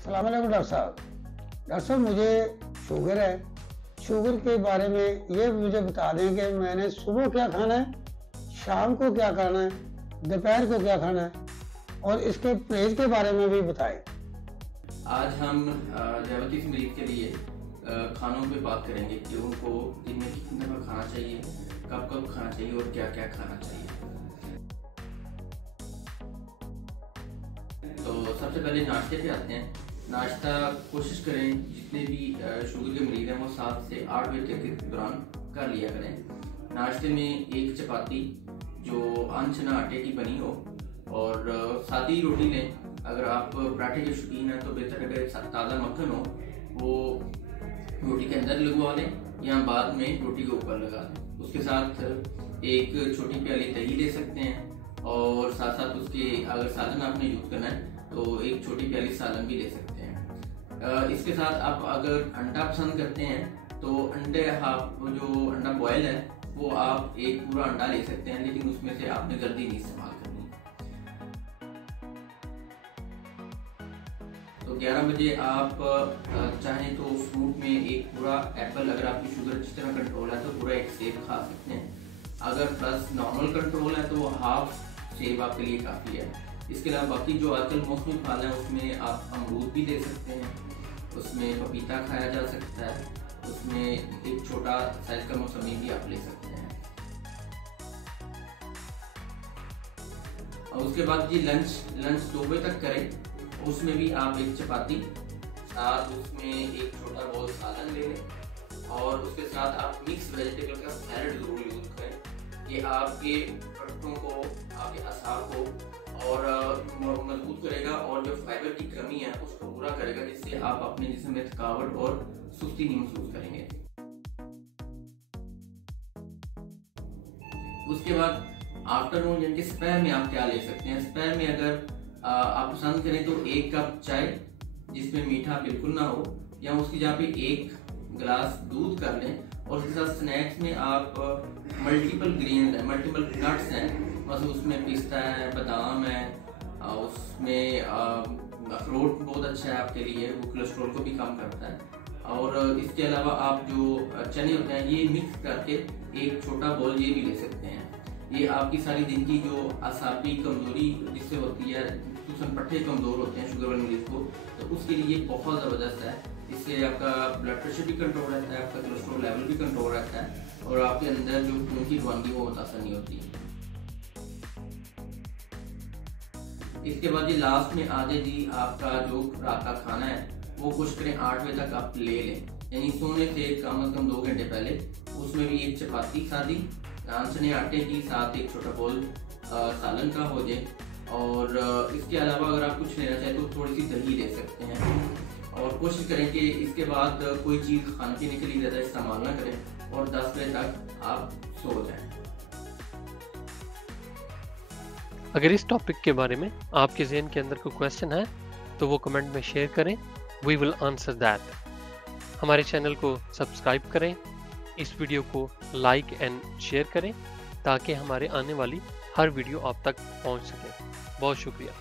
अस्सलाम वालेकुम डॉक्टर साहब। डॉक्टर साहब मुझे शुगर है, शुगर के बारे में ये मुझे बता दें कि मैंने सुबह क्या खाना है, शाम को क्या खाना है, दोपहर को क्या खाना है और इसके परहेज के बारे में भी बताएं। आज हम डायबिटीज मरीज के लिए खानों पे बात करेंगे कि उनको दिन में कितनी दफ़ा खाना चाहिए, कब कब खाना चाहिए और क्या क्या खाना चाहिए। तो सबसे पहले नाश्ते पे आते हैं। नाश्ता कोशिश करें जितने भी शुगर के मरीज हैं वो 7 से 8 बजे के दौरान कर लिया करें। नाश्ते में एक चपाती जो अनछना आटे की बनी हो और सादी रोटी लें। अगर आप पराठे के शौकीन हैं तो बेहतर अगर ताज़ा मक्खन हो वो रोटी के अंदर लगवा लें या बाद में रोटी के ऊपर लगा लें। उसके साथ एक छोटी प्याली दही ले सकते हैं और साथ साथ उसके अगर सालन आपने यूज़ करना है तो एक छोटी प्याली सालन भी ले सकते हैं। इसके साथ आप अगर अंडा पसंद करते हैं तो अंडे जो अंडा बॉयल है वो आप एक पूरा अंडा ले सकते हैं, लेकिन उसमें से आपने गर्दी नहीं इस्तेमाल करनी। तो 11 बजे आप चाहें तो फ्रूट में एक पूरा एप्पल, अगर आपकी शुगर अच्छी तरह कंट्रोल है तो पूरा एक सेब खा सकते हैं। अगर प्लस नॉर्मल कंट्रोल है तो हाफ सेब आपके लिए काफ़ी है। इसके अलावा बाकी जो आजकल मौसमी फल है उसमें आप अमरूद भी दे सकते हैं, उसमें पपीता खाया जा सकता है, उसमें एक छोटा साइज का मौसमी भी आप ले सकते हैं। और उसके बाद जी लंच 2 बजे तक करें। उसमें भी आप एक चपाती, साथ उसमें एक छोटा बोल सालन ले लें और उसके साथ आप मिक्स वेजिटेबल का सैलड जरूर यूज करें। ये आपके पट्टों को, आपके असाब को और मजबूत करेगा और जो फाइबर की कमी है उसको पूरा करेगा, जिससे आप अपने जिस्म में थकावट और सुस्ती नहीं महसूस करेंगे। उसके बाद आफ्टरनून यानी कि स्पैर में आप क्या ले सकते हैं। स्पैर में अगर आप पसंद करें तो 1 कप चाय जिसमें मीठा बिल्कुल ना हो, या उसकी जगह पे 1 गिलास दूध कर लें और उसके साथ स्नैक्स में आप मल्टीपल ग्रेन है, मल्टीपल नट्स हैं, बस उसमें पिस्ता है, बादाम है, उसमें अखरोट बहुत अच्छा है आपके लिए, वो कोलेस्ट्रॉल को भी कम करता है। और इसके अलावा आप जो चने होते हैं ये मिक्स करके एक छोटा बॉल ये भी ले सकते हैं। ये आपकी सारी दिन की जो असाबी कमजोरी जिससे होती है, खुसूसन पट्टे कमजोर होते हैं शुगर वाले मरीज को, तो उसके लिए बहुत ज़बरदस्त है। इससे आपका ब्लड प्रेशर भी कंट्रोल रहता है, आपका कोलेस्ट्रॉल लेवल भी कंट्रोल रहता है और आपके अंदर जो खून की रवानगी वो मुतासर नहीं होती। इसके बाद जी लास्ट में आगे जी आपका जो रात का खाना है वो कोशिश करें 8 बजे तक आप ले लें, यानी सोने से कम से कम 2 घंटे पहले। उसमें भी एक चपाती सादी अनछने आटे की, साथ एक छोटा बोल सालन का हो जाए। और इसके अलावा अगर आप कुछ लेना चाहें तो थोड़ी सी दही ले सकते हैं और कोशिश करें कि इसके बाद कोई चीज़ खाने पीने के लिए ज़्यादा इस्तेमाल ना करें और 10 बजे तक आप सो जाएं। अगर इस टॉपिक के बारे में आपके ज़हन के अंदर कोई क्वेश्चन है तो वो कमेंट में शेयर करें, वी विल आंसर दैट। हमारे चैनल को सब्सक्राइब करें, इस वीडियो को लाइक एंड शेयर करें ताकि हमारे आने वाली हर वीडियो आप तक पहुंच सके। बहुत शुक्रिया।